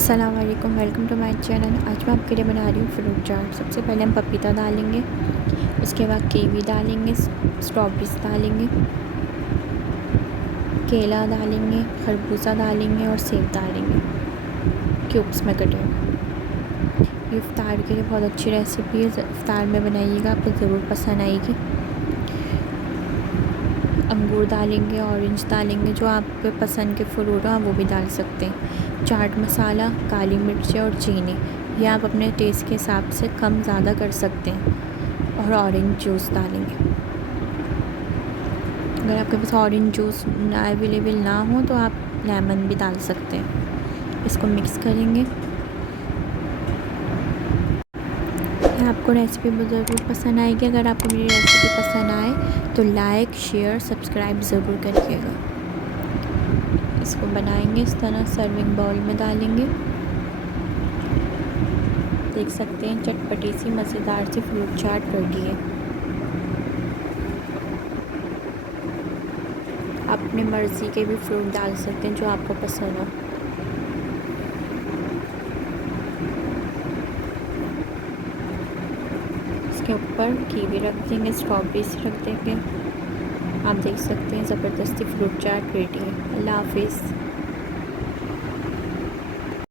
अस्सलाम वालेकुम, welcome to my channel. आज मैं आपके लिए बना रही हूँ फ्रूट चाट। सबसे पहले हम पपीता डालेंगे, उसके बाद कीवी डालेंगे, स्ट्रॉबेरीज डालेंगे, केला डालेंगे, खरबूजा डालेंगे और सेब डालेंगे क्यूब्स में कटे। ये इफ्तार के लिए बहुत अच्छी रेसिपी है, इफ्तार में बनाइएगा, आपको ज़रूर पसंद आएगी। अंगूर डालेंगे, ऑरेंज डालेंगे, जो आपके पसंद के फ्रूट हो आप वो भी डाल सकते हैं। चाट मसाला, काली मिर्च और चीनी, ये आप अपने टेस्ट के हिसाब से कम ज़्यादा कर सकते हैं। और ऑरेंज जूस डालेंगे। अगर आपके पास ऑरेंज जूस अवेलेबल ना हो तो आप लेमन भी डाल सकते हैं। इसको मिक्स करेंगे। आपको रेसिपी ज़रूर पसंद आएगी। अगर आपको मेरी रेसिपी पसंद आए तो लाइक, शेयर, सब्सक्राइब ज़रूर करिएगा। इसको बनाएंगे इस तरह, सर्विंग बाउल में डालेंगे। देख सकते हैं चटपटी सी मज़ेदार सी फ्रूट चाट रेडी है। आप अपनी मर्ज़ी के भी फ्रूट डाल सकते हैं जो आपको पसंद हो। इसके ऊपर कीवी रख देंगे, स्ट्रॉबेरीज रख देंगे। आप देख सकते हैं ज़बरदस्ती फ्रूट चाट रेडी है। अल्लाह हाफिज़।